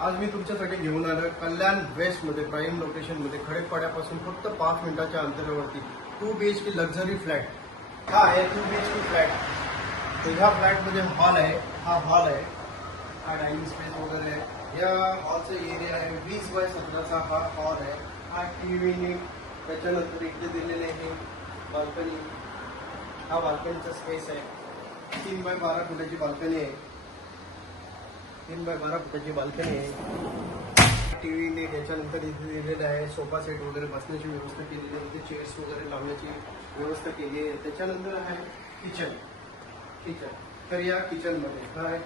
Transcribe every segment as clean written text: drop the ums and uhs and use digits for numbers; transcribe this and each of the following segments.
आज मी तुमच्यासाठी घेऊन आलो कल्याण वेस्ट मध्ये प्राईम लोकेशन मध्ये खडकपाड्यापासून फक्त 5 मिनिटाच्या अंतरावरती 2 BHK लक्झरी फ्लॅट हा आहे. 2 BHK फ्लॅट. तर ह्या फ्लॅट मध्ये हॉल आहे. हा हॉल आहे. हा डायनिंग स्पेस वगैरे आहे. या हॉलचा एरिया आहे 20 बाय 17चा हा हॉल आहे. हा टीव्ही युनिट, त्याच्यानंतर इकडे दिलेले आहे बाल्कनी. हा बाल्कनीचा स्पेस आहे. 3 बाय 12 फुटाची बाल्कनी आहे. 3 बाय 12 फुटाची बाल्कनी आहे. टीव्ही युनिट, याच्यानंतर इथे दिलेलं आहे सोफा सेट वगैरे बसण्याची व्यवस्था केलेली आहे. इथे चेअर्स वगैरे लावण्याची व्यवस्था केली आहे. त्याच्यानंतर आहे किचन. तर या किचनमध्ये काय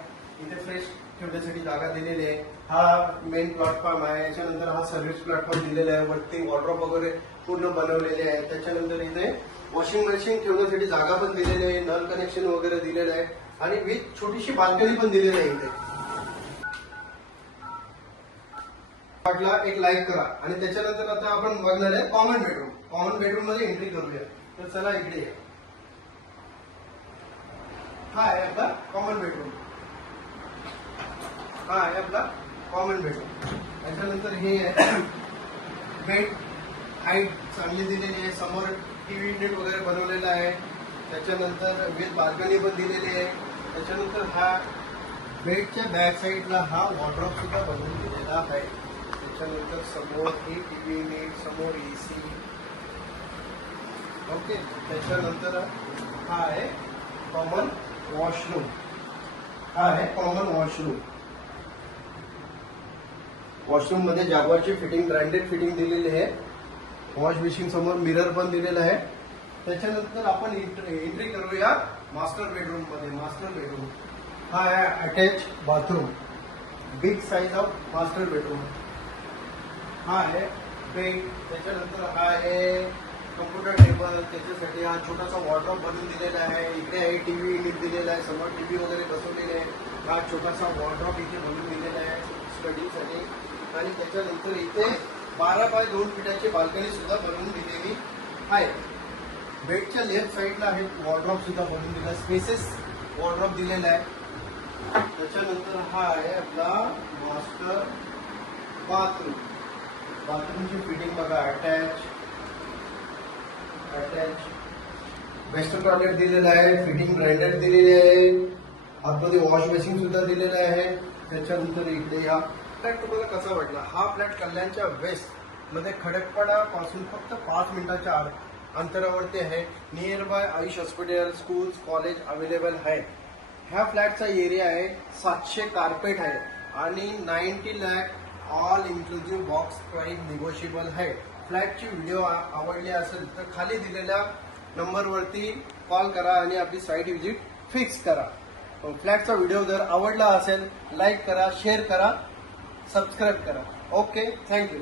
इथे फ्रेश ठेवण्यासाठी जागा दिलेली आहे. हा मेन प्लॅटफॉर्म आहे. याच्यानंतर हा सर्व्हिस प्लॅटफॉर्म दिलेला आहे. वरती वॉर्डरोब वगैरे पूर्ण बनवलेले आहे. त्याच्यानंतर इथे वॉशिंग मशीन ठेवण्यासाठी जागा पण दिलेली आहे. नळ कनेक्शन वगैरे दिलेलं आहे आणि विथ छोटीशी बाल्कनी पण दिलेली आहे इथे. पाटला एक लाईक करा आणि त्याच्यानंतर आता आपण बघणार आहे कॉमन बेडरूम. कॉमन बेडरूम मध्ये एंट्री करूया. तर चला इकडे या. हा आहे आपला कॉमन बेडरूम. हा आहे आपला कॉमन बेडरूम. त्याच्यानंतर हे आहे बेड. हाईट चांगली दिलेली आहे. समोर टीव्ही युनिट वगैरे बनवलेला आहे. त्याच्यानंतर विथ बाल्कनी पण दिलेली आहे. त्याच्यानंतर हा बेडच्या बॅक साईडला हा वॉर्डरोब सुद्धा बनवून दिलेला आहे. त्याच्यानंतर समोर ही टीव्ही युनिट, समोर AC. ओके. त्याच्यानंतर हा आहे कॉमन वॉशरूम. हा आहे कॉमन वॉशरूम. वॉशरूम मध्ये जागवारची फिटिंग, ब्रँडेड फिटिंग दिलेली आहे. वॉश बेसिन समोर मिरर पण दिलेला आहे. त्याच्यानंतर आपण एंट्री करूया मास्टर बेडरूम मध्ये. मास्टर बेडरूम हा आहे attach bathroom. Big size of master bedroom. हा आहे बेड. त्याच्यानंतर हा आहे कम्प्युटर टेबल. त्याच्यासाठी हा छोटासा वॉर्डरोब बनवून दिलेला आहे. इकडे आहे टीव्ही युनिट दिलेला आहे. समोर टीव्ही वगैरे बसवलेले आहे. हा छोटासा वॉर्डरोब इथे बनवून दिलेला आहे स्टडीसाठी. आणि त्याच्यानंतर इथे 12 बाय 2 फुटाची बाल्कनी सुद्धा बनवून दिलेली आहे. बेडच्या लेफ्ट साईडला आहे वॉर्डरोब सुद्धा बनवून दिला. स्पेसेस वॉर्डरोब दिलेला आहे. त्याच्यानंतर हा आहे आपला मास्टर बाथरूम. बाथरूमची फिटिंग बघा. अटॅच वेस्टर्न टॉयलेट दिलेला आहे. फिटिंग ब्रँडेड दिलेली आहे. आतमध्ये वॉश बेसिन सुद्धा दिलेलं आहे. त्याच्यानंतर इकडे या फ्लॅट तुम्हाला कसा वाटला? हा फ्लॅट कल्याणच्या वेस्ट मध्ये खडकपाडा पासून फक्त 5 मिनिटाच्या अंतरावरती आहे. Near by Ayush hospital, schools, college available आहे. ह्या फ्लॅटचा एरिया आहे 700 कार्पेट आहे आणि 90 lakh all inclusive box price negotiable आहे. फ्लॅटची व्हिडिओ आवडली असेल तर खाली दिलेल्या नंबरवरती कॉल करा आणि आपली साईट व्हिजिट फिक्स करा. फ्लॅटचा व्हिडिओ जर आवडला असेल लाईक करा, शेअर करा, सबस्क्राईब करा. Okay, thank you.